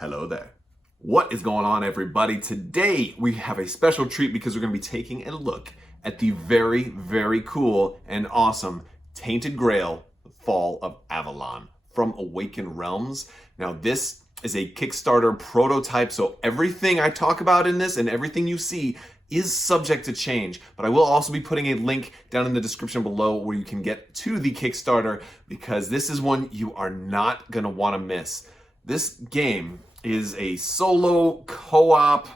Hello there. What is going on, everybody? Today we have a special treat because we're going to be taking a look at the very, very cool and awesome Tainted Grail, The Fall of Avalon from Awakened Realms. Now, this is a Kickstarter prototype, so everything I talk about in this and everything you see is subject to change, but I will also be putting a link down in the description below where you can get to the Kickstarter because this is one you are not going to want to miss. This game is a solo co-op.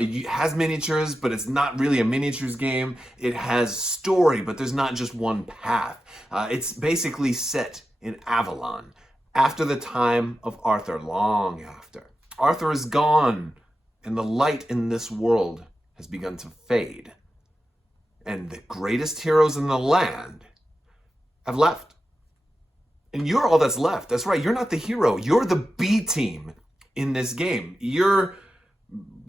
It has miniatures, but it's not really a miniatures game. It has story, but there's not just one path. It's basically set in Avalon, after the time of Arthur, long after. Arthur is gone, and the light in this world has begun to fade. And the greatest heroes in the land have left. And you're all that's left. That's right, you're not the hero. You're the B team in this game. You're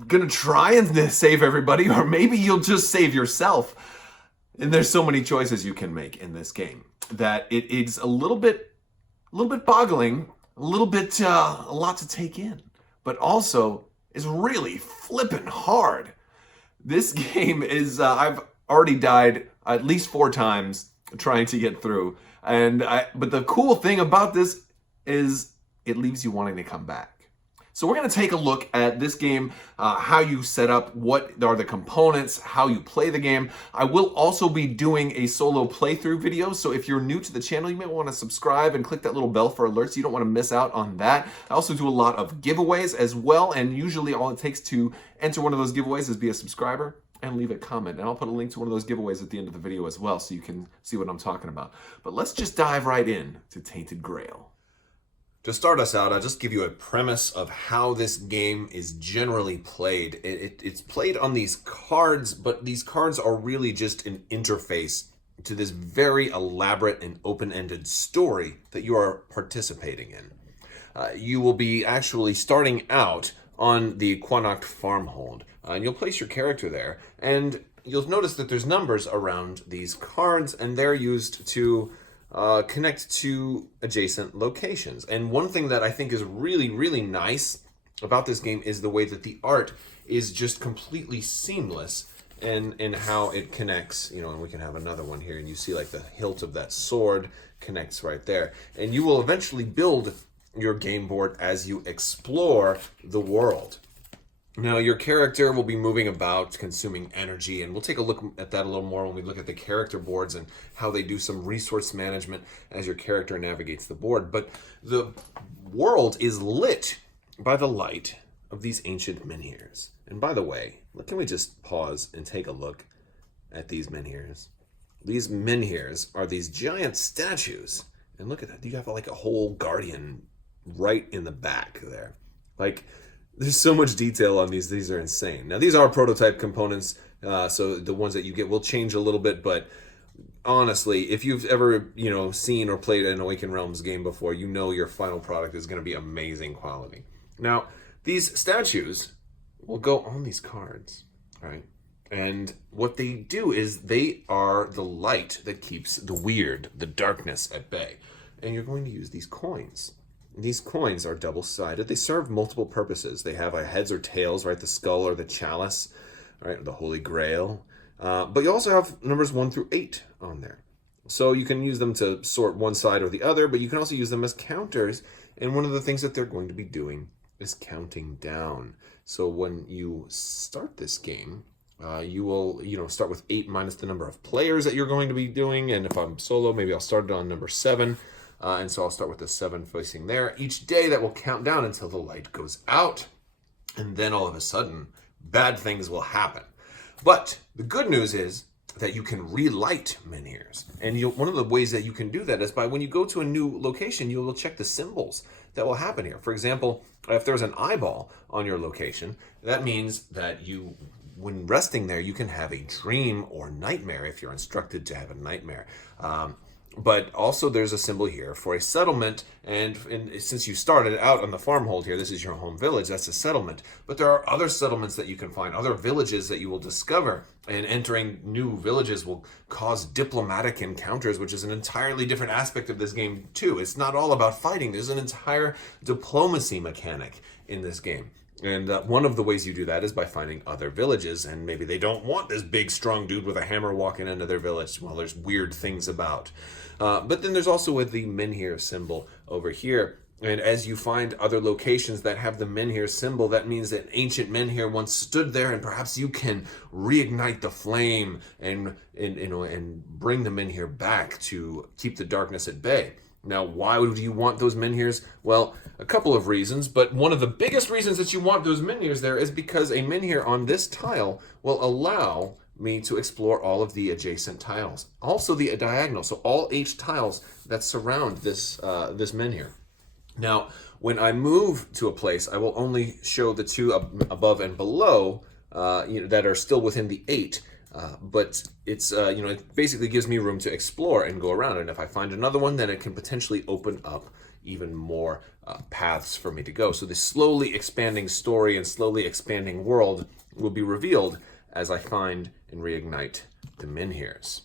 gonna try and save everybody, or maybe you'll just save yourself. And there's so many choices you can make in this game that it's a little bit boggling, a lot to take in, but also is really flippin' hard. This game is, I've already died at least 4 times trying to get through. But the cool thing about this is it leaves you wanting to come back. So we're going to take a look at this game, how you set up, what are the components, how you play the game. I will also be doing a solo playthrough video, so if you're new to the channel, you may want to subscribe and click that little bell for alerts. You don't want to miss out on that. I also do a lot of giveaways as well, and usually all it takes to enter one of those giveaways is be a subscriber and leave a comment. And I'll put a link to one of those giveaways at the end of the video as well, so you can see what I'm talking about. But let's just dive right in to Tainted Grail. To start us out, I'll just give you a premise of how this game is generally played. It's played on these cards, but these cards are really just an interface to this very elaborate and open-ended story that you are participating in. You will be actually starting out on the Crabbok farmhold, and you'll place your character there, and you'll notice that there's numbers around these cards, and they're used to connect to adjacent locations. And one thing that I think is really, really nice about this game is the way that the art is just completely seamless in how it connects. You know, and we can have another one here, and you see like the hilt of that sword connects right there. And you will eventually build your game board as you explore the world. Now, your character will be moving about, consuming energy, and we'll take a look at that a little more when we look at the character boards and how they do some resource management as your character navigates the board. But the world is lit by the light of these ancient menhirs. And by the way, can we just pause and take a look at these menhirs? These menhirs are these giant statues. And look at that. You have like a whole guardian right in the back there. Like, there's so much detail on these. These are insane. Now, these are prototype components, so the ones that you get will change a little bit, but honestly, if you've ever, seen or played an Awakened Realms game before, you know your final product is going to be amazing quality. Now, these statues will go on these cards, right? And what they do is they are the light that keeps the weird, the darkness at bay. And you're going to use these coins. These coins are double-sided. They serve multiple purposes. They have heads or tails, right? The skull or the chalice, right? The Holy Grail. But you also have numbers 1 through 8 on there. So you can use them to sort one side or the other, but you can also use them as counters. And one of the things that they're going to be doing is counting down. So when you start this game, you will, start with 8 minus the number of players that you're going to be doing. And if I'm solo, maybe I'll start it on number 7. And so I'll start with the 7 facing there. Each day that will count down until the light goes out. And then all of a sudden, bad things will happen. But the good news is that you can relight menhirs. And one of the ways that you can do that is by when you go to a new location, you will check the symbols that will happen here. For example, if there's an eyeball on your location, that means that when resting there, you can have a dream or nightmare if you're instructed to have a nightmare. But also there's a symbol here for a settlement, and since you started out on the farmhold here, this is your home village, that's a settlement. But there are other settlements that you can find, other villages that you will discover, and entering new villages will cause diplomatic encounters, which is an entirely different aspect of this game too. It's not all about fighting, there's an entire diplomacy mechanic in this game. And one of the ways you do that is by finding other villages, and maybe they don't want this big, strong dude with a hammer walking into their village. Well, there's weird things about. But then there's also with the menhir symbol over here. And as you find other locations that have the menhir symbol, that means that ancient menhir once stood there, and perhaps you can reignite the flame and bring the menhir back to keep the darkness at bay. Now, why would you want those menhirs? Well, a couple of reasons, but one of the biggest reasons that you want those menhirs there is because a menhir on this tile will allow me to explore all of the adjacent tiles. Also the diagonal, so all 8 tiles that surround this menhir. Now, when I move to a place, I will only show the 2 above and below that are still within the 8. But it's, it basically gives me room to explore and go around. And if I find another one, then it can potentially open up even more paths for me to go. So the slowly expanding story and slowly expanding world will be revealed as I find and reignite the menhirs.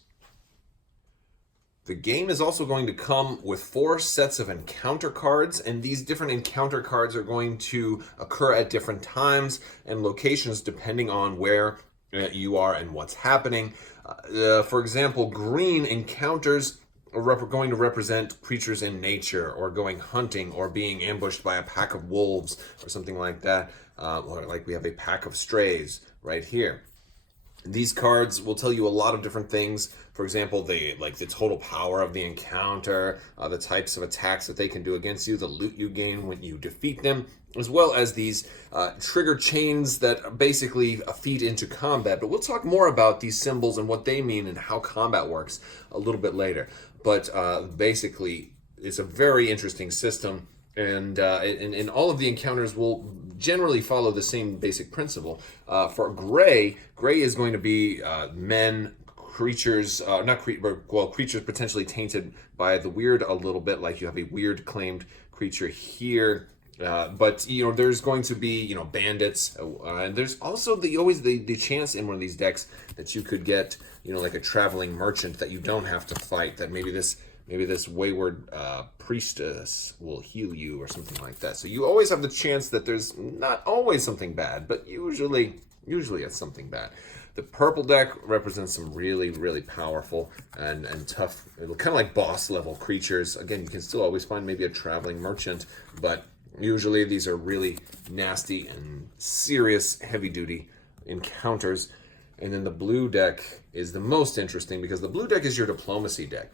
The game is also going to come with 4 sets of encounter cards, and these different encounter cards are going to occur at different times and locations depending on where you are and what's happening. For example, green encounters are going to represent creatures in nature, or going hunting, or being ambushed by a pack of wolves, or something like that. Or like we have a pack of strays right here. These cards will tell you a lot of different things. For example, the total power of the encounter, the types of attacks that they can do against you, the loot you gain when you defeat them, as well as these trigger chains that basically feed into combat. But we'll talk more about these symbols and what they mean and how combat works a little bit later. But basically, it's a very interesting system, and all of the encounters will generally follow the same basic principle. For gray is going to be men, creatures, creatures potentially tainted by the weird a little bit, like you have a weird claimed creature here. But there's going to be bandits, and there's also always the chance in one of these decks that you could get like a traveling merchant that you don't have to fight. That maybe this wayward priestess will heal you or something like that. So you always have the chance that there's not always something bad, but usually it's something bad. The purple deck represents some really, really powerful and tough, kind of like boss level creatures. Again, you can still always find maybe a traveling merchant, but usually these are really nasty and serious, heavy-duty encounters. And then the blue deck is the most interesting because the blue deck is your diplomacy deck.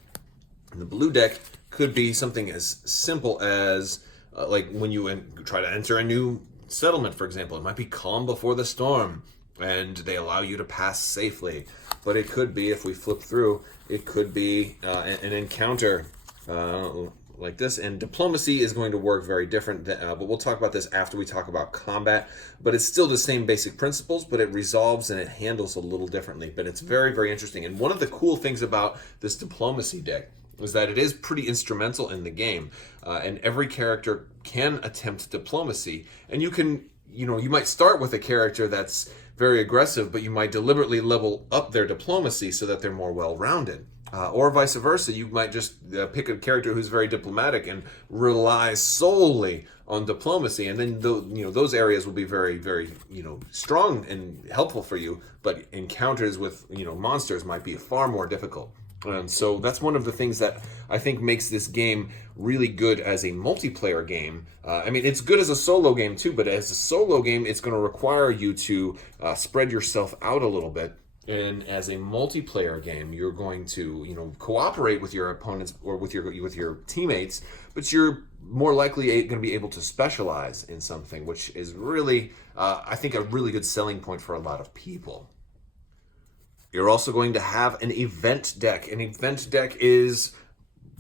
And the blue deck could be something as simple as like when you try to enter a new settlement, for example. It might be calm before the storm, and they allow you to pass safely. But it could be, if we flip through, it could be an encounter like this. And diplomacy is going to work very different, but we'll talk about this after we talk about combat. But it's still the same basic principles, but it resolves and it handles a little differently. But it's very, very interesting. And one of the cool things about this diplomacy deck is that it is pretty instrumental in the game. And every character can attempt diplomacy. And you can, you might start with a character that's very aggressive, but you might deliberately level up their diplomacy so that they're more well-rounded. Or vice versa, you might just pick a character who's very diplomatic and rely solely on diplomacy, and then those areas will be very, very strong and helpful for you. But encounters with monsters might be far more difficult. And so that's one of the things that I think makes this game really good as a multiplayer game. It's good as a solo game too, but as a solo game, it's going to require you to spread yourself out a little bit. And as a multiplayer game, you're going to, cooperate with your opponents or with your teammates, but you're more likely going to be able to specialize in something, which is really, I think, a really good selling point for a lot of people. You're also going to have an event deck. An event deck is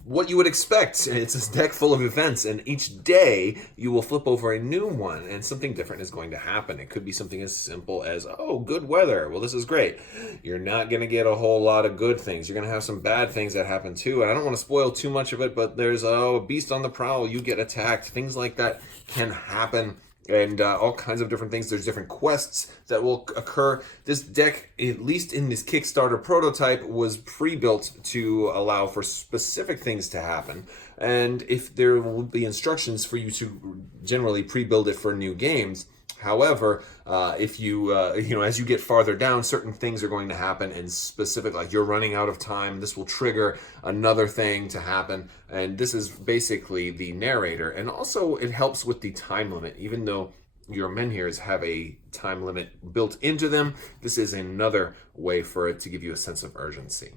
what you would expect. It's a deck full of events, and each day you will flip over a new one, and something different is going to happen. It could be something as simple as, good weather. Well, this is great. You're not going to get a whole lot of good things. You're going to have some bad things that happen too, and I don't want to spoil too much of it, but there's a beast on the prowl. You get attacked. Things like that can happen. and all kinds of different things. There's different quests that will occur. This deck, at least in this Kickstarter prototype, was pre-built to allow for specific things to happen. And if there will be instructions for you to generally pre-build it for new games. However, if you, as you get farther down, certain things are going to happen, and specific, like you're running out of time, this will trigger another thing to happen. And this is basically the narrator. And also it helps with the time limit. Even though your menhirs have a time limit built into them, this is another way for it to give you a sense of urgency.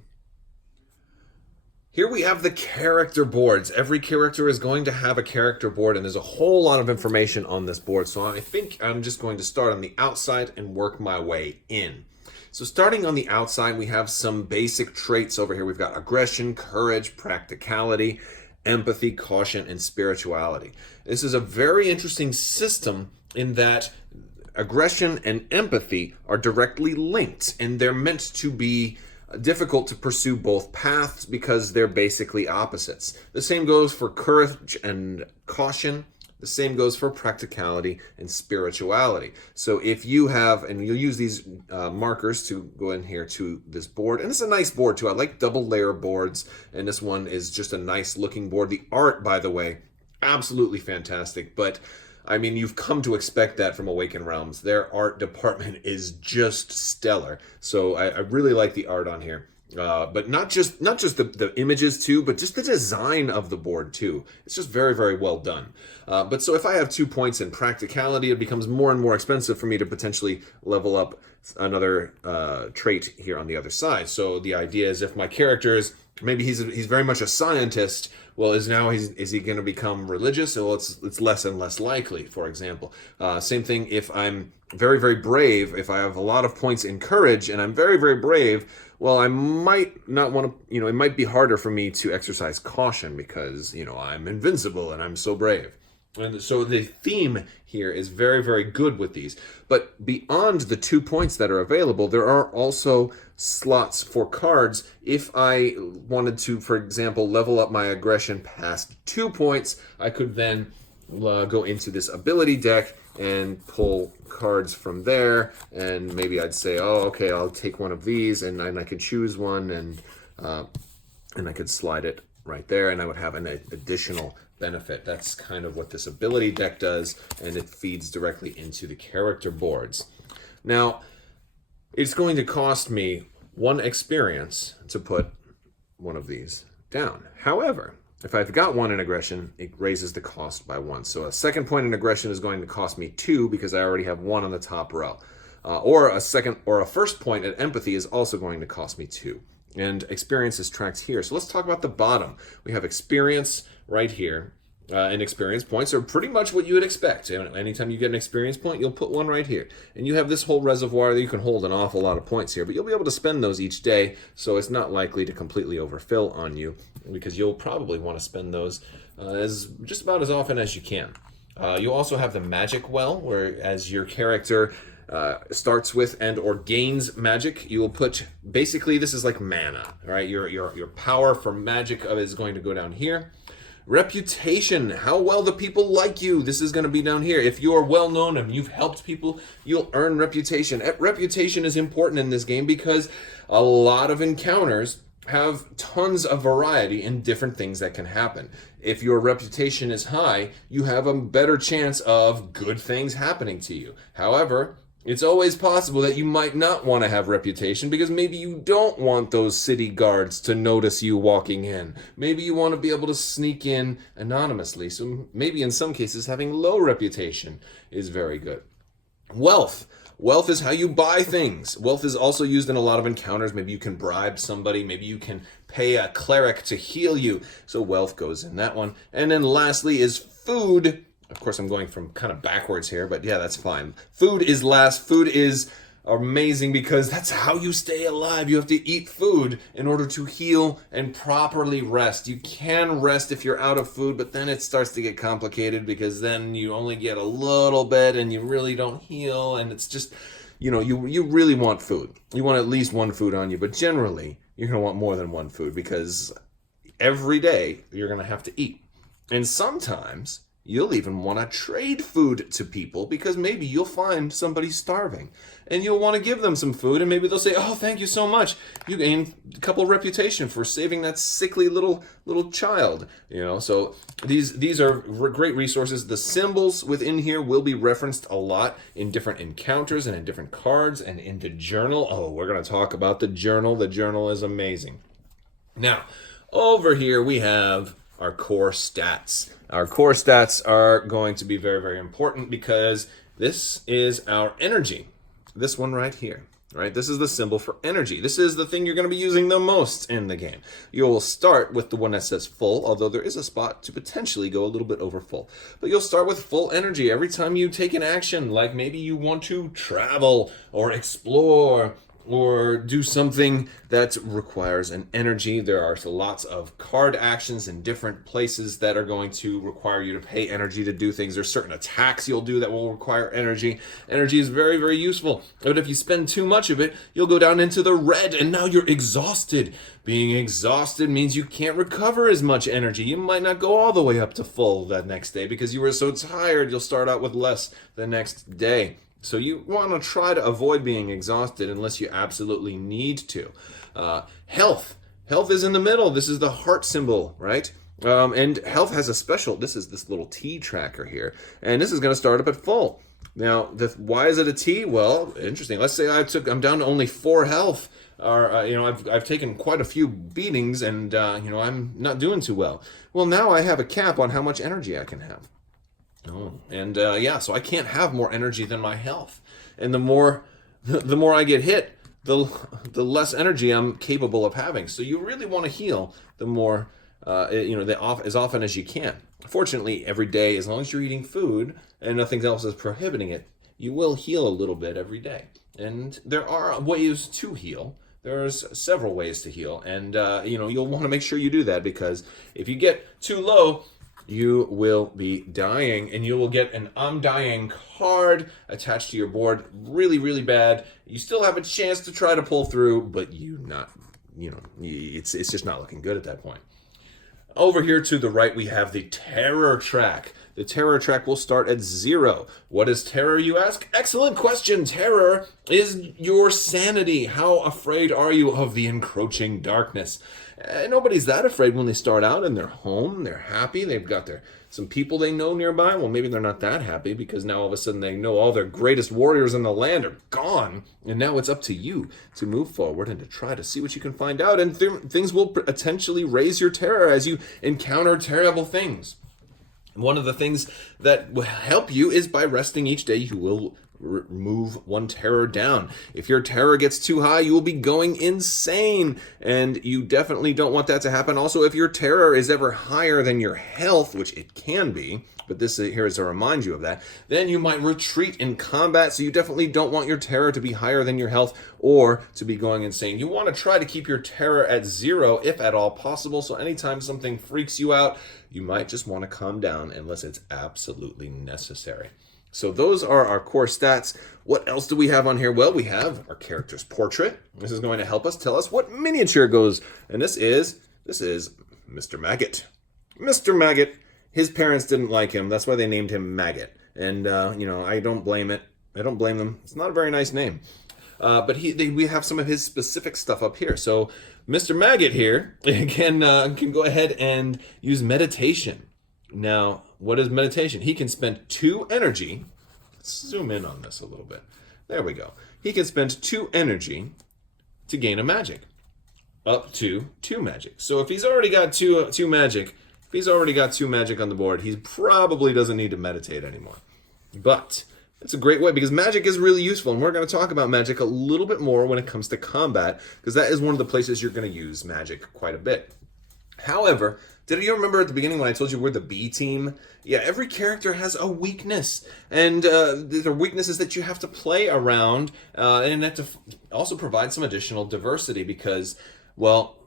Here we have the character boards. Every character is going to have a character board, and there's a whole lot of information on this board. So I think I'm just going to start on the outside and work my way in. So starting on the outside, we have some basic traits over here. We've got aggression, courage, practicality, empathy, caution, and spirituality. This is a very interesting system in that aggression and empathy are directly linked, and they're meant to be difficult to pursue both paths because they're basically opposites. The same goes for courage and caution. The same goes for practicality and spirituality. So if you have, and you'll use these markers to go in here to this board, and it's a nice board too. I like double layer boards, and this one is just a nice looking board. The art, by the way, absolutely fantastic, but I mean, you've come to expect that from Awakened Realms. Their art department is just stellar. So I really like the art on here. But not just the images too, but just the design of the board too. It's just very, very well done. But so if I have 2 points in practicality, it becomes more and more expensive for me to potentially level up another trait here on the other side. So the idea is if my character is, maybe he's very much a scientist. Well, is he going to become religious? Well, it's less and less likely, for example. Same thing if I'm very, very brave. If I have a lot of points in courage and I'm very, very brave, well, I might not want to, it might be harder for me to exercise caution because, I'm invincible and I'm so brave. And so the theme here is very, very good with these. But beyond the 2 points that are available, there are also slots for cards. If I wanted to, for example, level up my aggression past 2 points, I could then go into this ability deck and pull cards from there. And maybe I'd say, oh, okay, I'll take one of these, and I could choose one, and I could slide it right there, and I would have an additional benefit. That's kind of what this ability deck does, and it feeds directly into the character boards. Now, it's going to cost me 1 experience to put one of these down. However, if I've got 1 in aggression, it raises the cost by 1. So a second point in aggression is going to cost me 2 because I already have 1 on the top row. Or a first point at empathy is also going to cost me 2. And experience is tracked here. So let's talk about the bottom. We have experience right here. And experience points are pretty much what you would expect. Anytime you get an experience point, you'll put 1 right here. And you have this whole reservoir that you can hold an awful lot of points here, but you'll be able to spend those each day, so it's not likely to completely overfill on you, because you'll probably want to spend those as just about as often as you can. You also have the magic well, where as your character starts with and or gains magic, you will put, basically this is like mana, right? Your power for magic is going to go down here. Reputation, how well the people like you. This is going to be down here. If you're well known and you've helped people, you'll earn reputation. Reputation is important in this game because a lot of encounters have tons of variety in different things that can happen. If your reputation is high, you have a better chance of good things happening to you. However, it's always possible that you might not want to have reputation because maybe you don't want those city guards to notice you walking in. Maybe you want to be able to sneak in anonymously. So maybe in some cases having low reputation is very good. Wealth. Wealth is how you buy things. Wealth is also used in a lot of encounters. Maybe you can bribe somebody. Maybe you can pay a cleric to heal you. So wealth goes in that one. And then lastly is food. Of course, I'm going from kind of backwards here, but yeah, that's fine. Food is last. Food is amazing because that's how you stay alive. You have to eat food in order to heal and properly rest. You can rest if you're out of food, but then it starts to get complicated because then you only get a little bit and you really don't heal, and it's just, you really want food. You want at least 1 food on you, but generally you're going to want more than 1 food because every day you're going to have to eat. And sometimes You'll even want to trade food to people because maybe you'll find somebody starving and you'll want to give them some food, and maybe they'll say, oh, thank you so much. You gain a couple of reputation for saving that sickly little child. So these are great resources. The symbols within here will be referenced a lot in different encounters and in different cards and in the journal. Oh, we're going to talk about the journal. The journal is amazing. Now, over here we have our core stats. Our core stats are going to be very, very important because this is our energy. This one right here, right? This is the symbol for energy. This is the thing you're going to be using the most in the game. You'll start with the one that says full, although there is a spot to potentially go a little bit over full. But you'll start with full energy every time you take an action, like maybe you want to travel or explore or do something that requires an energy. There are lots of card actions in different places that are going to require you to pay energy to do things. There's certain attacks you'll do that will require energy. Energy is very, very useful. But if you spend too much of it, you'll go down into the red and now you're exhausted. Being exhausted means you can't recover as much energy. You might not go all the way up to full that next day because you were so tired. You'll start out with less the next day. So you want to try to avoid being exhausted unless you absolutely need to. Health. Health is in the middle. This is the heart symbol, right? And health has a special, this is this little T tracker here. And this is going to start up at full. Now, why is it a T? Well, interesting. Let's say I'm down to only 4 health. Or, I've taken quite a few beatings and, I'm not doing too well. Well, now I have a cap on how much energy I can have. Oh, and so I can't have more energy than my health. And the more I get hit, the less energy I'm capable of having. So you really want to heal the more, as often as you can. Fortunately, every day, as long as you're eating food and nothing else is prohibiting it, you will heal a little bit every day. And there are ways to heal. There's several ways to heal. And, you'll want to make sure you do that because if you get too low, you will be dying, and you will get an I'm dying card attached to your board really, really bad. You still have a chance to try to pull through, but it's just not looking good at that point. Over here to the right, we have the terror track. The terror track will start at 0. What is terror, you ask? Excellent question. Terror is your sanity. How afraid are you of the encroaching darkness? Nobody's that afraid when they start out in their home. They're happy. They've got some people they know nearby. Well, maybe they're not that happy because now all of a sudden they know all their greatest warriors in the land are gone. And now it's up to you to move forward and to try to see what you can find out. And things will potentially raise your terror as you encounter terrible things. One of the things that will help you is by resting each day. You will move one terror down. If your terror gets too high, you will be going insane, and you definitely don't want that to happen. Also, if your terror is ever higher than your health, which it can be, but this here is to remind you of that, then you might retreat in combat, so you definitely don't want your terror to be higher than your health or to be going insane. You want to try to keep your terror at 0 if at all possible, so anytime something freaks you out, you might just want to calm down unless it's absolutely necessary. So those are our core stats. What else do we have on here? Well, we have our character's portrait. This is going to help us tell us what miniature goes. And this is Mr. Maggot. Mr. Maggot, his parents didn't like him. That's why they named him Maggot. And, I don't blame it. I don't blame them. It's not a very nice name. But we have some of his specific stuff up here. So Mr. Maggot here can go ahead and use meditation. Now, what is meditation? He can spend 2 energy. Let's zoom in on this a little bit. There we go. He can spend 2 energy to gain a magic. Up to 2 magic. So if he's already got two magic, if he's already got 2 magic on the board, he probably doesn't need to meditate anymore. But it's a great way because magic is really useful, and we're going to talk about magic a little bit more when it comes to combat, because that is one of the places you're going to use magic quite a bit. However, did you remember at the beginning when I told you we're the B team? Yeah, every character has a weakness, and the weaknesses that you have to play around, and that to also provide some additional diversity because, well,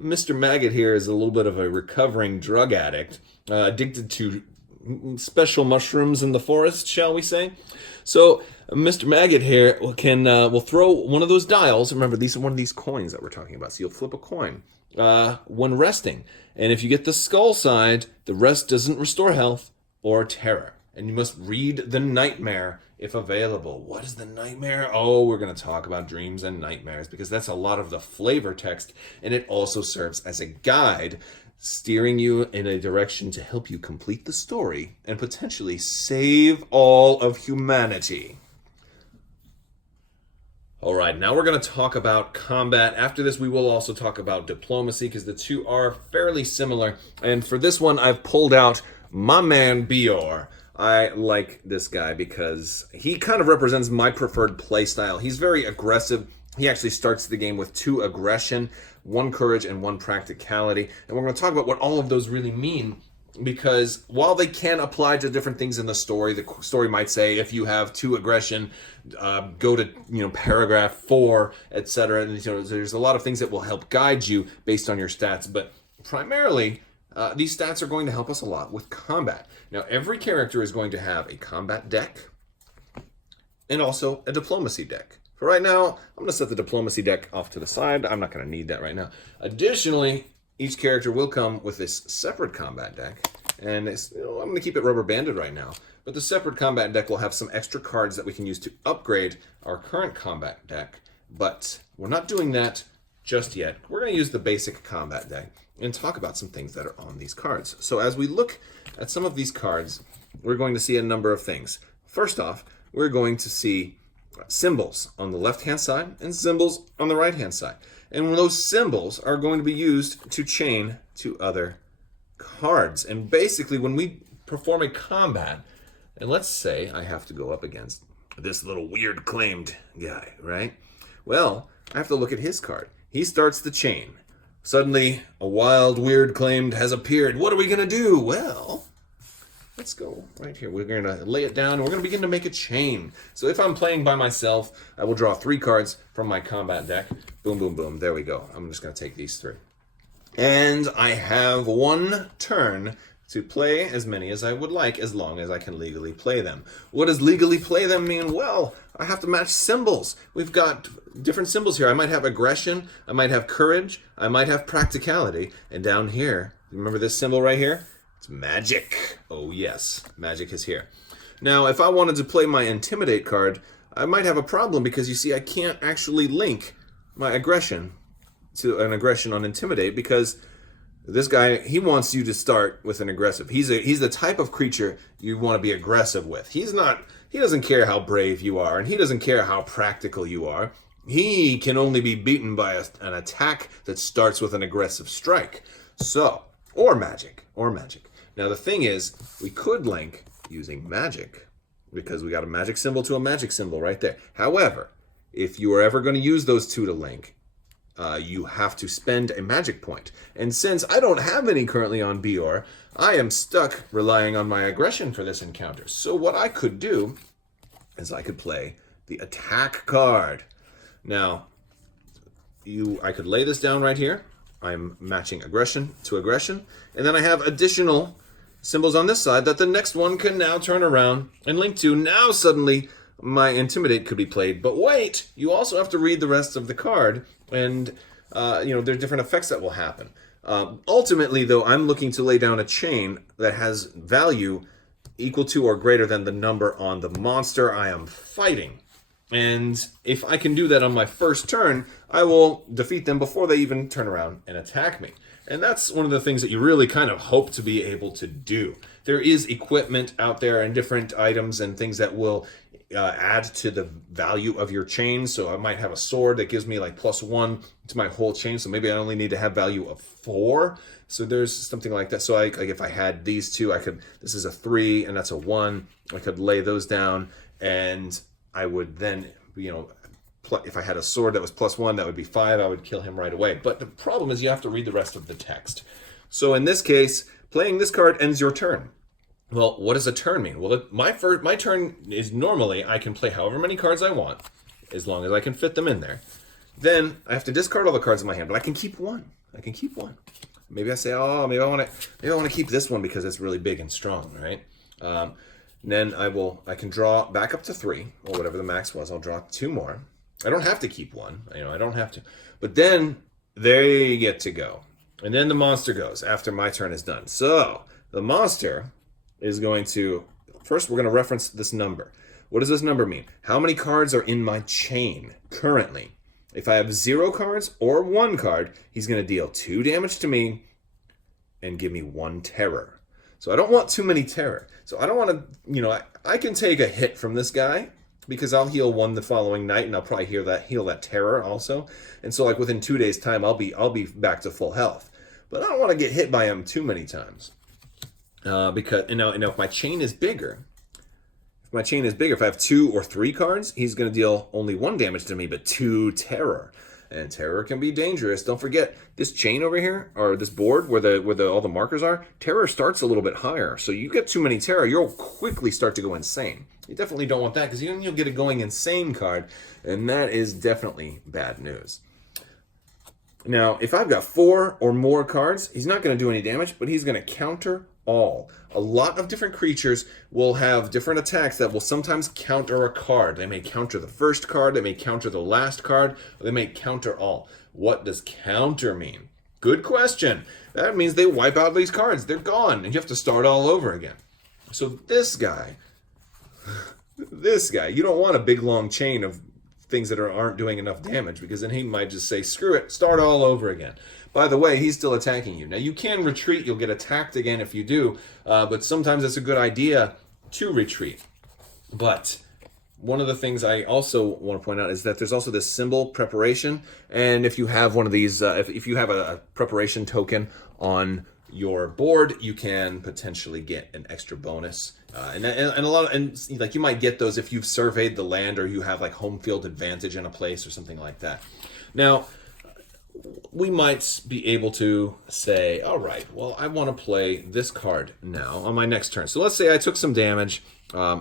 Mr. Maggot here is a little bit of a recovering drug addict, addicted to special mushrooms in the forest, shall we say. So Mr. Maggot here will throw one of those dials. Remember, these are one of these coins that we're talking about. So you'll flip a coin when resting. And if you get the skull side, the rest doesn't restore health. or terror. And you must read the nightmare if available. What is the nightmare? Oh, we're going to talk about dreams and nightmares because that's a lot of the flavor text, and it also serves as a guide, steering you in a direction to help you complete the story and potentially save all of humanity. All right, now we're going to talk about combat. After this, we will also talk about diplomacy because the two are fairly similar. And for this one, I've pulled out my man Bior. I like this guy because he kind of represents my preferred playstyle. He's very aggressive. He actually starts the game with 2 aggression, 1 courage, and 1 practicality. And we're going to talk about what all of those really mean, because while they can apply to different things in the story might say if you have 2 aggression, go to paragraph 4, etc. And there's a lot of things that will help guide you based on your stats, but primarily these stats are going to help us a lot with combat. Now, every character is going to have a combat deck and also a diplomacy deck. For right now, I'm going to set the diplomacy deck off to the side. I'm not going to need that right now. Additionally, each character will come with this separate combat deck, and I'm going to keep it rubber banded right now. But the separate combat deck will have some extra cards that we can use to upgrade our current combat deck, but we're not doing that just yet. We're going to use the basic combat deck and talk about some things that are on these cards. So as we look at some of these cards, we're going to see a number of things. First off, we're going to see symbols on the left-hand side and symbols on the right-hand side. And those symbols are going to be used to chain to other cards. And basically, when we perform a combat, and let's say I have to go up against this little weird claimed guy, right? Well, I have to look at his card. He starts the chain. Suddenly, a wild, weird claimed has appeared. What are we going to do? Well, let's go right here. We're going to lay it down, and we're going to begin to make a chain. So if I'm playing by myself, I will draw 3 cards from my combat deck. Boom, boom, boom. There we go. I'm just going to take these 3. And I have 1 turn to play as many as I would like, as long as I can legally play them. What does legally play them mean? Well, I have to match symbols. We've got different symbols here. I might have aggression, I might have courage, I might have practicality, and down here, remember this symbol right here? It's magic. Oh yes, magic is here. Now, if I wanted to play my intimidate card, I might have a problem because you see I can't actually link my aggression to an aggression on intimidate because this guy, he wants you to start with an aggressive. He's the type of creature you want to be aggressive with. He doesn't care how brave you are, and he doesn't care how practical you are. He can only be beaten by an attack that starts with an aggressive strike. So, or magic. Now the thing is, we could link using magic because we got a magic symbol to a magic symbol right there. However, if you are ever going to use those 2 to link, you have to spend a magic point. And since I don't have any currently on Bior, I am stuck relying on my aggression for this encounter. So what I could do is I could play the attack card. Now, I could lay this down right here. I'm matching aggression to aggression. And then I have additional symbols on this side that the next one can now turn around and link to. Now suddenly my intimidate could be played. But wait, you also have to read the rest of the card. And, there are different effects that will happen. Ultimately, though, I'm looking to lay down a chain that has value equal to or greater than the number on the monster I am fighting. And if I can do that on my first turn, I will defeat them before they even turn around and attack me. And that's one of the things that you really kind of hope to be able to do. There is equipment out there and different items and things that will add to the value of your chain. So I might have a sword that gives me like +1 to my whole chain. So maybe I only need to have value of 4. So there's something like that. So if I had these 2, this is a 3 and that's a 1. I could lay those down and I would then, if I had a sword that was +1, that would be 5. I would kill him right away. But the problem is you have to read the rest of the text. So in this case, playing this card ends your turn. Well, what does a turn mean? Well, my turn is normally I can play however many cards I want, as long as I can fit them in there. Then I have to discard all the cards in my hand, but I can keep one. Maybe I say, maybe I want to keep this one because it's really big and strong, right? Then I can draw back up to 3 or whatever the max was. I'll draw 2 more. I don't have to keep one. I don't have to. But then they get to go, and then the monster goes after my turn is done. So the monster is going to, first we're going to reference this number. What does this number mean? How many cards are in my chain currently? If I have 0 cards or 1 card, he's going to deal 2 damage to me and give me 1 terror. So I don't want too many terror. So I don't want to, I can take a hit from this guy because I'll heal 1 the following night, and I'll probably heal that terror also. And so like within 2 days time, I'll be back to full health. But I don't want to get hit by him too many times. Because if my chain is bigger, if I have 2 or 3 cards, he's going to deal only 1 damage to me, but 2 terror. And terror can be dangerous. Don't forget, this chain over here, or this board where all the markers are, terror starts a little bit higher. So you get too many terror, you'll quickly start to go insane. You definitely don't want that, because you'll get a going insane card, and that is definitely bad news. Now, if I've got 4 or more cards, he's not going to do any damage, but he's going to counter all. A lot of different creatures will have different attacks that will sometimes counter a card. They may counter the first card, they may counter the last card, or they may counter all. What does counter mean? Good question. That means they wipe out these cards. They're gone, and you have to start all over again. So this guy, you don't want a big long chain of things that aren't doing enough damage, because then he might just say, screw it, start all over again. By the way, he's still attacking you. Now, you can retreat. You'll get attacked again if you do, but sometimes it's a good idea to retreat. But one of the things I also want to point out is that there's also this symbol preparation, and if you have one of these, if you have a preparation token on your board, you can potentially get an extra bonus. And you might get those if you've surveyed the land, or you have like home field advantage in a place or something like that. Now, we might be able to say, all right, well, I want to play this card now on my next turn. So let's say I took some damage.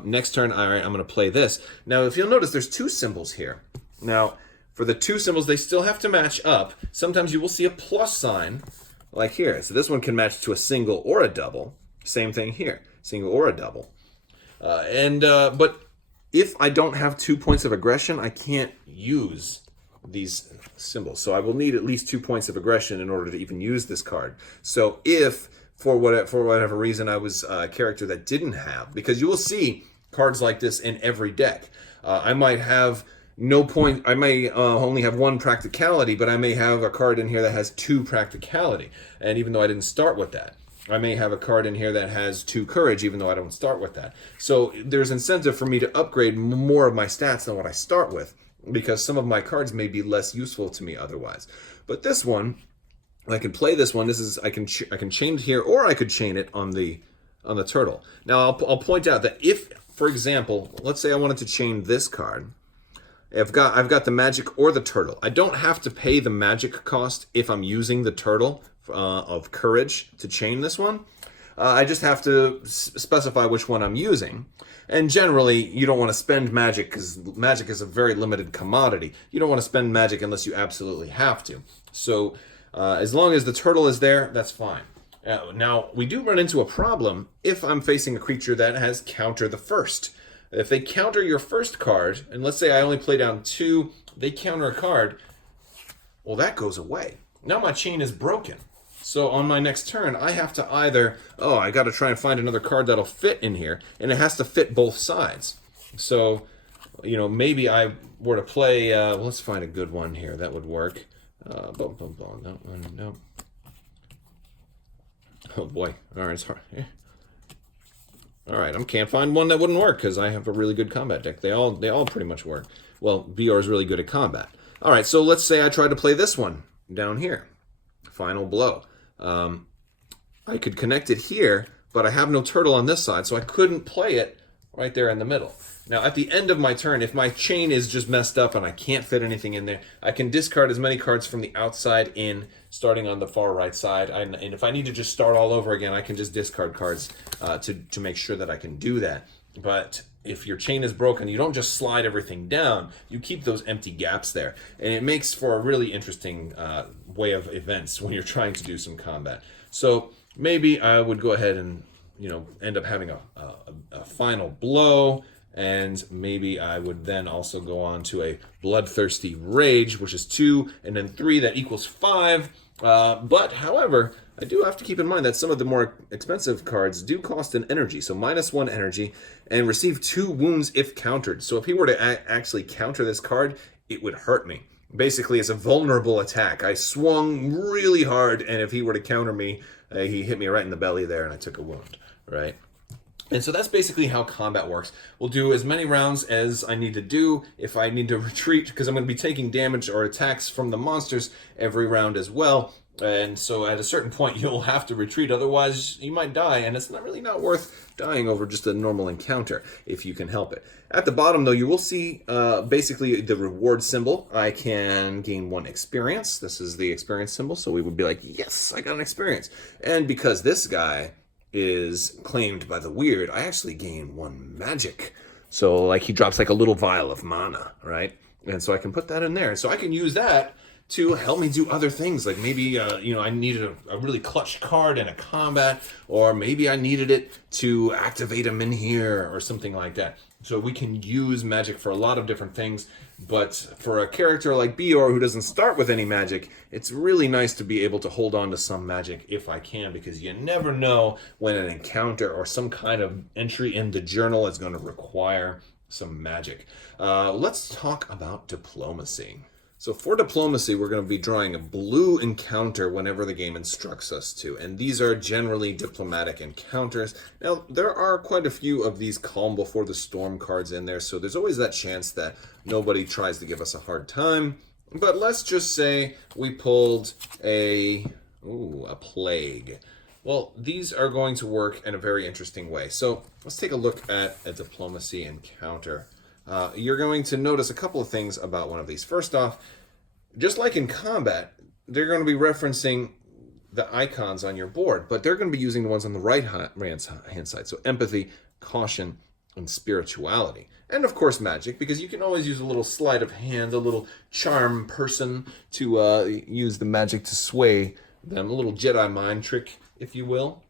Next turn, all right, I'm going to play this. Now, if you'll notice, there's 2 symbols here. Now, for the 2 symbols, they still have to match up. Sometimes you will see a plus sign like here. So this one can match to a single or a double. Same thing here, single or a double. But if I don't have 2 points of aggression, I can't use these symbols. So I will need at least 2 points of aggression in order to even use this card. So if for whatever reason I was a character that didn't have, because you will see cards like this in every deck. I might have no point. I may only have 1 practicality, but I may have a card in here that has 2 practicality. And even though I didn't start with that, I may have a card in here that has 2 courage, even though I don't start with that. So there's incentive for me to upgrade more of my stats than what I start with, because some of my cards may be less useful to me otherwise. But this one, I can play this one. I can chain it here, or I could chain it on the turtle. Now I'll point out that if, for example, let's say I wanted to chain this card. I've got the magic or the turtle. I don't have to pay the magic cost if I'm using the turtle of courage to chain this one. I just have to specify which one I'm using. And generally, you don't want to spend magic, because magic is a very limited commodity. You don't want to spend magic unless you absolutely have to. So as long as the turtle is there, that's fine. Now, we do run into a problem if I'm facing a creature that has counter the first. If they counter your first card, and let's say I only play down 2, they counter a card, well, that goes away. Now my chain is broken. So on my next turn, I have to either, I got to try and find another card that'll fit in here, and it has to fit both sides. So, maybe I were to play, let's find a good one here that would work. No. Oh boy, all right, it's hard. Yeah. All right, I can't find one that wouldn't work, because I have a really good combat deck. They all pretty much work. Well, BR is really good at combat. All right, so let's say I tried to play this one down here. Final blow. I could connect it here, but I have no turtle on this side, so I couldn't play it right there in the middle. Now, at the end of my turn, if my chain is just messed up and I can't fit anything in there, I can discard as many cards from the outside in, starting on the far right side. And if I need to just start all over again, I can just discard cards to make sure that I can do that. But if your chain is broken, you don't just slide everything down. You keep those empty gaps there. And it makes for a really interesting way of events when you're trying to do some combat. So maybe I would go ahead and end up having a final blow. And maybe I would then also go on to a bloodthirsty rage, which is 2, and then 3, that equals 5. But however, I do have to keep in mind that some of the more expensive cards do cost an energy, so -1 energy, and receive 2 wounds if countered. So if he were to actually counter this card, it would hurt me. Basically, it's a vulnerable attack. I swung really hard, and if he were to counter me, he hit me right in the belly there, and I took a wound, right? And so that's basically how combat works. We'll do as many rounds as I need to do. If I need to retreat, because I'm going to be taking damage or attacks from the monsters every round as well. And so at a certain point, you'll have to retreat. Otherwise, you might die. And it's not worth dying over just a normal encounter if you can help it. At the bottom, though, you will see basically the reward symbol. I can gain 1 experience. This is the experience symbol. So we would be like, yes, I got an experience. And because this guy is claimed by the weird, I actually gain 1 magic. So like he drops like a little vial of mana, right? And so I can put that in there. So I can use that to help me do other things. Like maybe, I needed a really clutch card in a combat, or maybe I needed it to activate him in here or something like that. So we can use magic for a lot of different things, but for a character like Bior who doesn't start with any magic, it's really nice to be able to hold on to some magic if I can, because you never know when an encounter or some kind of entry in the journal is going to require some magic. Let's talk about diplomacy. So for diplomacy, we're going to be drawing a blue encounter whenever the game instructs us to, and these are generally diplomatic encounters. Now, there are quite a few of these calm before the storm cards in there, so there's always that chance that nobody tries to give us a hard time. But let's just say we pulled a plague. Well, these are going to work in a very interesting way. So let's take a look at a diplomacy encounter. You're going to notice a couple of things about one of these. First off, just like in combat, they're going to be referencing the icons on your board, but they're going to be using the ones on the right hand side. So empathy, caution, and spirituality. And of course magic, because you can always use a little sleight of hand, a little charm person to use the magic to sway them, a little Jedi mind trick, if you will.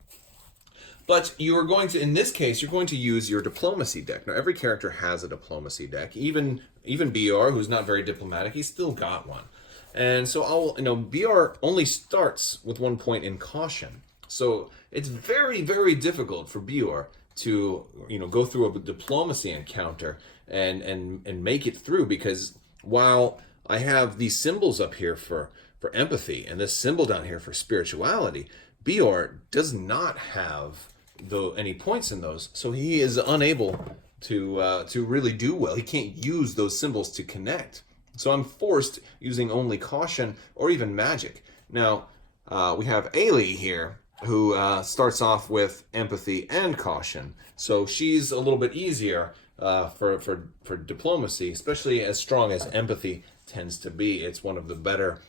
But you are going to, in this case, you're going to use your diplomacy deck. Now, every character has a diplomacy deck. Even BR, who's not very diplomatic, he's still got one. And so BR only starts with 1 point in caution. So it's very, very difficult for BR to, go through a diplomacy encounter and make it through, because while I have these symbols up here for empathy and this symbol down here for spirituality, BR does not have any points in those, so he is unable to really do well. He can't use those symbols to connect. So I'm forced using only caution or even magic. Now we have Ailey here, who starts off with empathy and caution, so she's a little bit easier for diplomacy, especially as strong as empathy tends to be. It's one of the better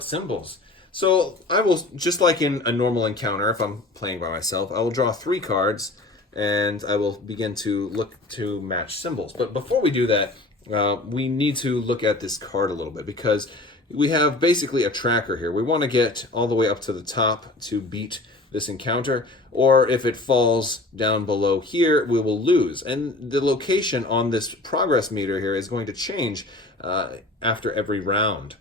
symbols. So I will, just like in a normal encounter, if I'm playing by myself, I will draw 3 cards and I will begin to look to match symbols. But before we do that, we need to look at this card a little bit, because we have basically a tracker here. We want to get all the way up to the top to beat this encounter, or if it falls down below here, we will lose. And the location on this progress meter here is going to change after every round.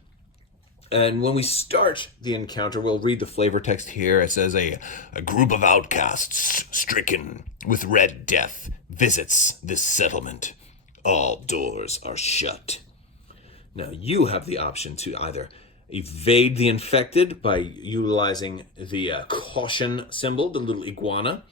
And when we start the encounter, we'll read the flavor text here. It says, a group of outcasts stricken with red death visits this settlement. All doors are shut. Now, you have the option to either evade the infected by utilizing the caution symbol, the little iguana,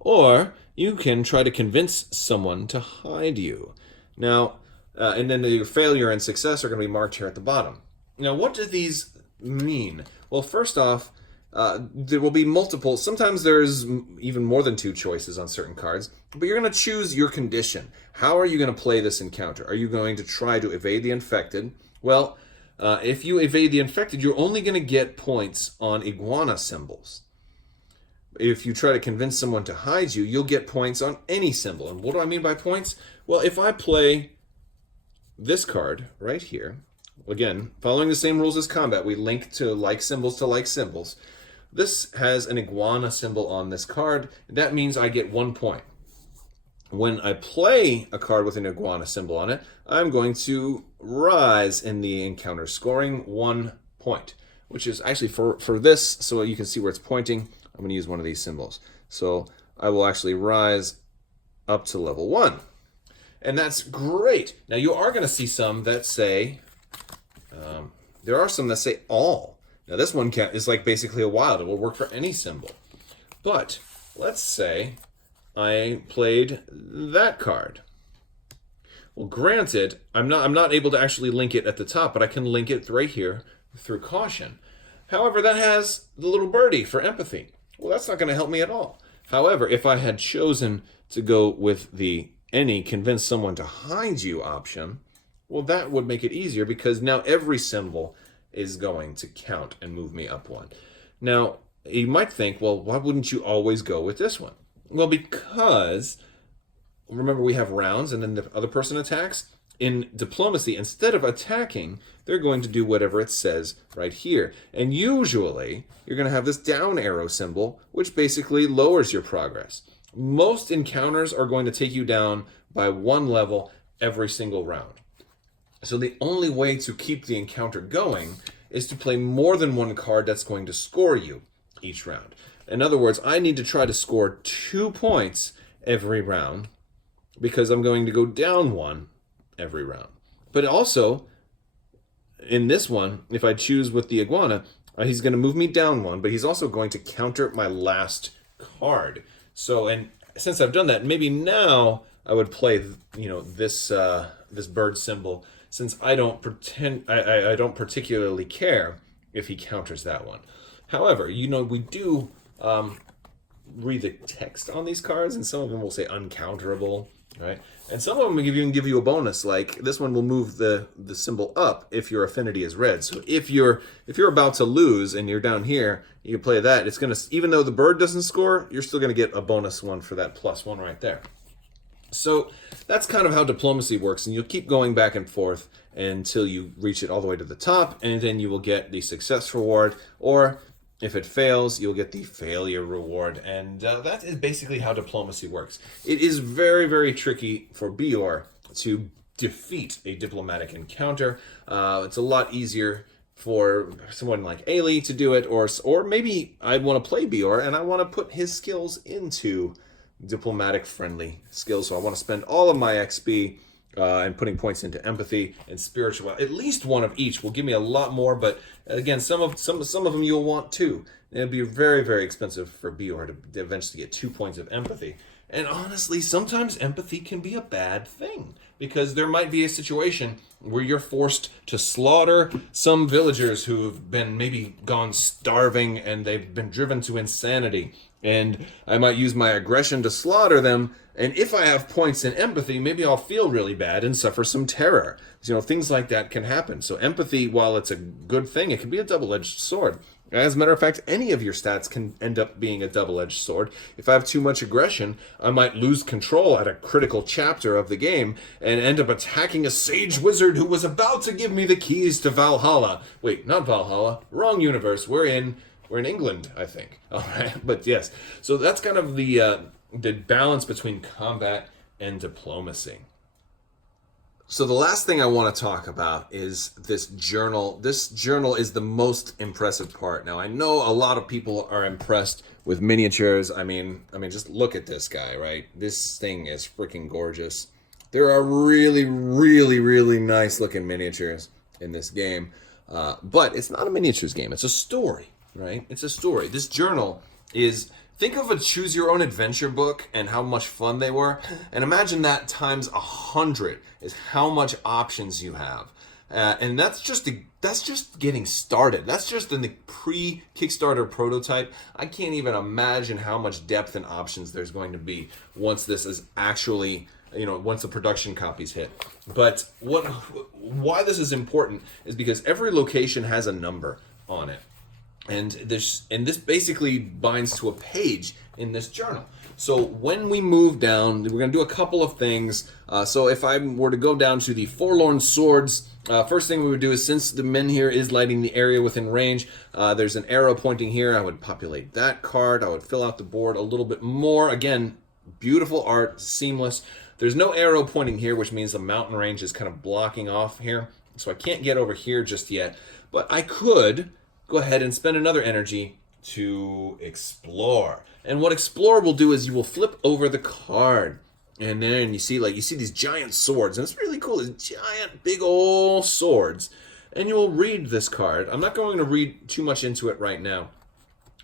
or you can try to convince someone to hide you. Now, and then your failure and success are going to be marked here at the bottom. Now, what do these mean? Well, first off, there will be multiple. Sometimes there's even more than 2 choices on certain cards, but you're going to choose your condition. How are you going to play this encounter? Are you going to try to evade the infected? Well, if you evade the infected, you're only going to get points on iguana symbols. If you try to convince someone to hide you, you'll get points on any symbol. And what do I mean by points? Well, if I play this card right here, again, following the same rules as combat, we link to like symbols. This has an iguana symbol on this card. That means I get 1 point. When I play a card with an iguana symbol on it, I'm going to rise in the encounter, scoring 1 point. which is actually for this, so you can see where it's pointing, I'm going to use one of these symbols. So I will actually rise up to level 1. And that's great. Now you are going to see some that say, there are some that say all. Now this one is like basically a wild. It will work for any symbol. But let's say I played that card. Well, granted, I'm not able to actually link it at the top, but I can link it right here through caution. However, that has the little birdie for empathy. Well, that's not going to help me at all. However, if I had chosen to go with the any convince someone to hide you option, well, that would make it easier because now every symbol is going to count and move me up 1. Now, you might think, well, why wouldn't you always go with this one? Well, because remember we have rounds and then the other person attacks. In diplomacy, instead of attacking, they're going to do whatever it says right here. And usually, you're going to have this down arrow symbol, which basically lowers your progress. Most encounters are going to take you down by 1 level every single round. So the only way to keep the encounter going is to play more than 1 card that's going to score you each round. In other words, I need to try to score 2 points every round because I'm going to go down 1 every round. But also, in this one, if I choose with the iguana, he's going to move me down 1, but he's also going to counter my last card. So, and since I've done that, maybe now I would play, this bird symbol, since I don't particularly care if he counters that one. However, we do read the text on these cards, and some of them will say uncounterable, right? And some of them even give you a bonus, like this one will move the symbol up if your affinity is red. So if you're about to lose and you're down here, you can play that. It's gonna, even though the bird doesn't score, you're still gonna get a bonus 1 for that +1 right there. So that's kind of how diplomacy works, and you'll keep going back and forth until you reach it all the way to the top, and then you will get the success reward, or if it fails, you'll get the failure reward, and that is basically how diplomacy works. It is very, very tricky for Bior to defeat a diplomatic encounter. It's a lot easier for someone like Ailey to do it, or maybe I want to play Bior and I want to put his skills into diplomatic-friendly skills. So I want to spend all of my XP and putting points into empathy and spiritual. At least 1 of each will give me a lot more, but again, some of them you'll want 2. It'd be very, very expensive for Bior to eventually get 2 points of empathy. And honestly, sometimes empathy can be a bad thing, because there might be a situation where you're forced to slaughter some villagers who've been maybe gone starving and they've been driven to insanity. And I might use my aggression to slaughter them. And if I have points in empathy, maybe I'll feel really bad and suffer some terror. Things like that can happen. So empathy, while it's a good thing, it can be a double-edged sword. As a matter of fact, any of your stats can end up being a double-edged sword. If I have too much aggression, I might lose control at a critical chapter of the game and end up attacking a sage wizard who was about to give me the keys to Valhalla. Wait, not Valhalla. Wrong universe. We're in England, I think. All right, but yes. So that's kind of the balance between combat and diplomacy. So the last thing I want to talk about is this journal. This journal is the most impressive part. Now, I know a lot of people are impressed with miniatures. I mean, just look at this guy, right? This thing is freaking gorgeous. There are really, really, really nice looking miniatures in this game. But it's not a miniatures game. It's a story, right? It's a story. This journal is... Think of a choose your own adventure book and how much fun they were, and imagine that times 100 is how much options you have. And that's just getting started. That's just in the pre-Kickstarter prototype. I can't even imagine how much depth and options there's going to be once this is actually, once the production copies hit. But why this is important is because every location has a number on it. And this basically binds to a page in this journal. So when we move down, we're going to do a couple of things. So if I were to go down to the Forlorn Swords, first thing we would do is, since the men here is lighting the area within range, there's an arrow pointing here. I would populate that card. I would fill out the board a little bit more. Again, beautiful art, seamless. There's no arrow pointing here, which means the mountain range is kind of blocking off here. So I can't get over here just yet. But I could go ahead and spend another energy to explore. And what explore will do is you will flip over the card. And then you see these giant swords, and it's really cool. These giant, big old swords. And you will read this card. I'm not going to read too much into it right now,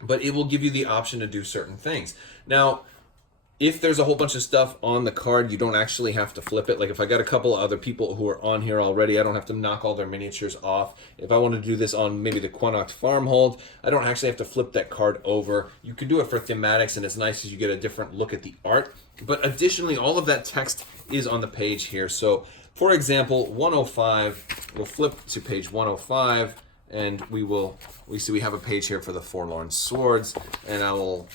but it will give you the option to do certain things. Now, if there's a whole bunch of stuff on the card, you don't actually have to flip it. Like if I got a couple of other people who are on here already, I don't have to knock all their miniatures off. If I want to do this on maybe the Quanacht Farmhold, I don't actually have to flip that card over. You can do it for thematics, and it's nice because you get a different look at the art. But additionally, all of that text is on the page here. So, for example, 105, we'll flip to page 105, and we see we have a page here for the Forlorn Swords, and I will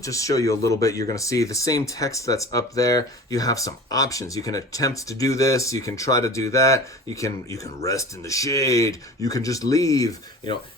just show you a little bit. You're going to see the same text that's up there. You have some options. You can attempt to do this. You can try to do that. You can rest in the shade. You can just leave.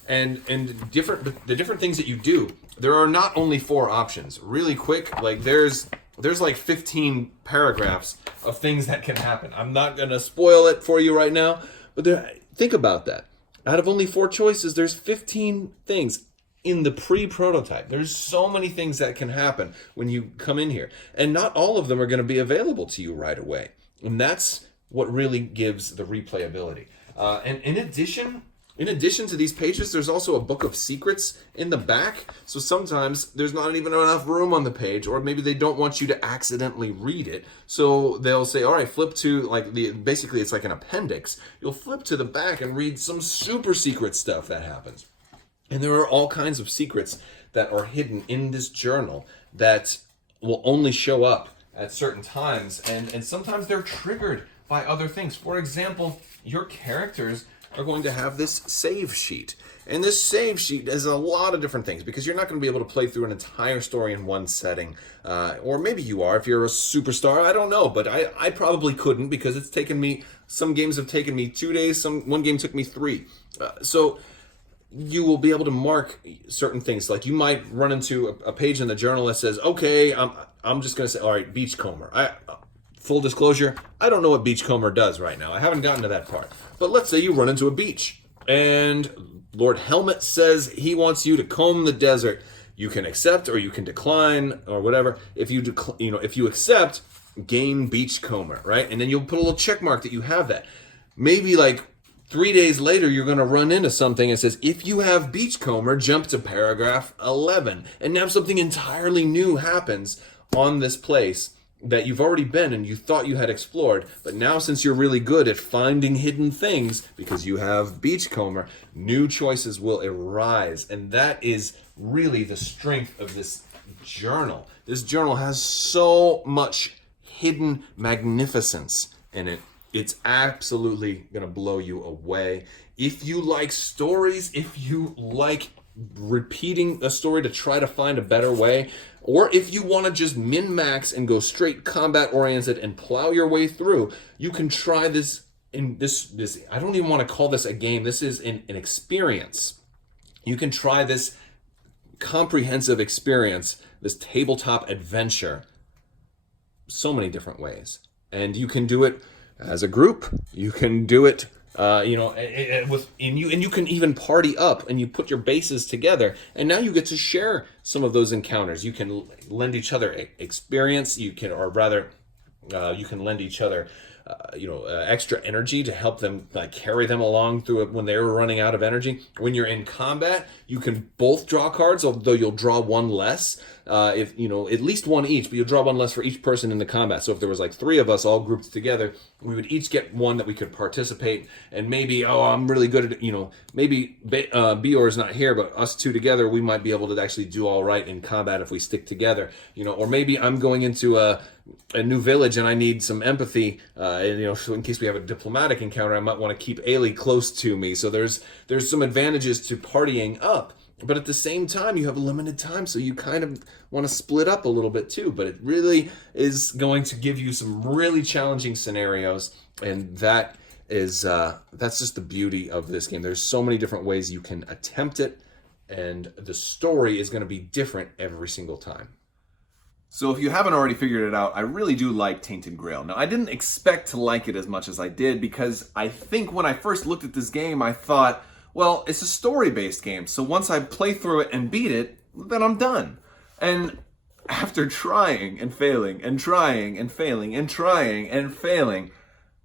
And the different things that you do. There are not only 4 options. Really quick, like there's like 15 paragraphs of things that can happen. I'm not going to spoil it for you right now, but think about that. Out of only 4 choices, there's 15 things. In the pre-prototype, there's so many things that can happen when you come in here, and not all of them are going to be available to you right away, and that's what really gives the replayability. And in addition to these pages, there's also a book of secrets in the back, so sometimes there's not even enough room on the page, or maybe they don't want you to accidentally read it, so they'll say, all right, flip to, basically it's like an appendix. You'll flip to the back and read some super secret stuff that happens. And there are all kinds of secrets that are hidden in this journal that will only show up at certain times. And sometimes they're triggered by other things. For example, your characters are going to have this save sheet. And this save sheet has a lot of different things because you're not going to be able to play through an entire story in one setting. Or maybe you are if you're a superstar. I don't know. But I probably couldn't because it's taken me, some games have taken me 2 days. One game took me 3. So you will be able to mark certain things. Like you might run into a page in the journal that says, okay, I'm just going to say, all right, beachcomber. Full disclosure, I don't know what beachcomber does right now. I haven't gotten to that part. But let's say you run into a beach and Lord Helmet says he wants you to comb the desert. You can accept or you can decline or whatever. If you if you accept, gain beachcomber, right? And then you'll put a little check mark that you have that. Maybe like 3 days later, you're going to run into something that says, if you have beachcomber, jump to paragraph 11. And now something entirely new happens on this place that you've already been and you thought you had explored. But now, since you're really good at finding hidden things, because you have beachcomber, new choices will arise. And that is really the strength of this journal. This journal has so much hidden magnificence in it. It's absolutely going to blow you away. If you like stories, if you like repeating a story to try to find a better way, or if you want to just min-max and go straight combat-oriented and plow your way through, you can try this in this. I don't even want to call this a game. This is an experience. You can try this comprehensive experience, this tabletop adventure, so many different ways. And you can do it as a group. You can do it, you can even party up and you put your bases together. And now you get to share some of those encounters. You can lend each other experience. You can lend each other, extra energy to help them carry them along through it when they're running out of energy. When you're in combat, you can both draw cards, although you'll draw one less. At least one each, but you'll draw one less for each person in the combat. So if there was 3 of us all grouped together, we would each get one that we could participate. And maybe, I'm really good at maybe Bior's not here, but us 2 together, we might be able to actually do all right in combat if we stick together. Or maybe I'm going into a new village and I need some empathy. So in case we have a diplomatic encounter, I might want to keep Ailey close to me. So there's some advantages to partying up. But at the same time, you have a limited time, so you kind of want to split up a little bit too. But it really is going to give you some really challenging scenarios, and that's just the beauty of this game. There's so many different ways you can attempt it, and the story is going to be different every single time. So if you haven't already figured it out, I really do like Tainted Grail. Now, I didn't expect to like it as much as I did because I think when I first looked at this game, I thought, Well, it's a story-based game, so once I play through it and beat it, then I'm done. And after trying and failing and trying and failing and trying and failing,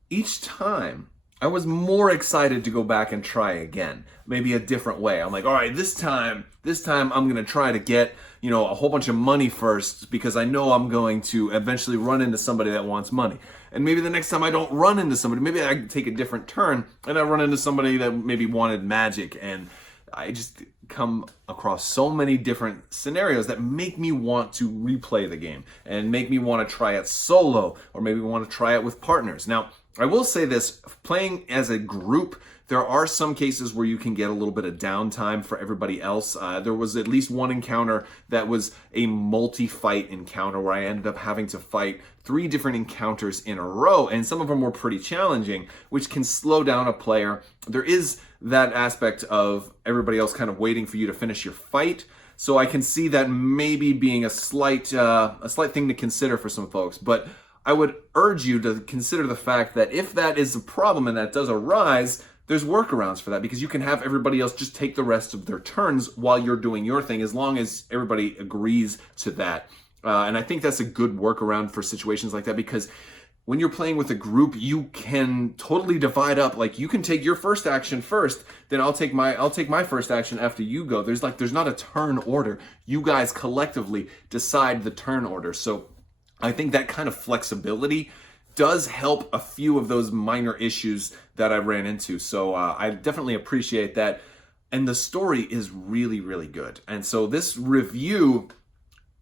each time I was more excited to go back and try again, maybe a different way. I'm like, all right, this time I'm gonna try to get, a whole bunch of money first because I know I'm going to eventually run into somebody that wants money. And maybe the next time I don't run into somebody, maybe I take a different turn and I run into somebody that maybe wanted magic. And I just come across so many different scenarios that make me want to replay the game and make me want to try it solo or maybe want to try it with partners. Now, I will say this, playing as a group, there are some cases where you can get a little bit of downtime for everybody else. There was at least one encounter that was a multi-fight encounter where I ended up having to fight 3 different encounters in a row, and some of them were pretty challenging, which can slow down a player. There is that aspect of everybody else kind of waiting for you to finish your fight. So I can see that maybe being a slight thing to consider for some folks, but I would urge you to consider the fact that if that is a problem and that does arise, there's workarounds for that, because you can have everybody else just take the rest of their turns while you're doing your thing, as long as everybody agrees to that. And I think that's a good workaround for situations like that, because when you're playing with a group, you can totally divide up. Like, you can take your first action first, then I'll take my first action after you go. There's not a turn order. You guys collectively decide the turn order. So I think that kind of flexibility does help a few of those minor issues that I ran into. So I definitely appreciate that. And the story is really, really good. And so this review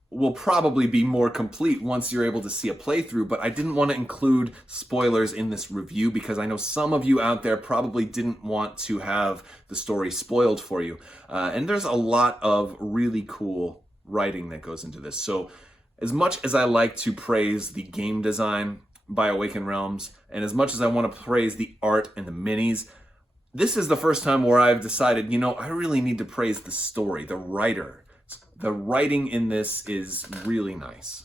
will probably be more complete once you're able to see a playthrough, but I didn't want to include spoilers in this review because I know some of you out there probably didn't want to have the story spoiled for you. And there's a lot of really cool writing that goes into this. So as much as I like to praise the game design by Awakened Realms, and as much as I want to praise the art and the minis, this is the first time where I've decided, I really need to praise the story, the writer. The writing in this is really nice,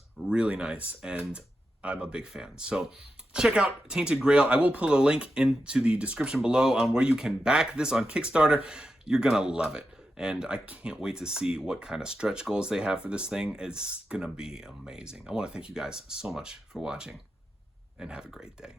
and I'm a big fan. So check out Tainted Grail. I will put a link into the description below on where you can back this on Kickstarter. You're gonna love it. And I can't wait to see what kind of stretch goals they have for this thing. It's gonna be amazing. I wanna thank you guys so much for watching, and have a great day.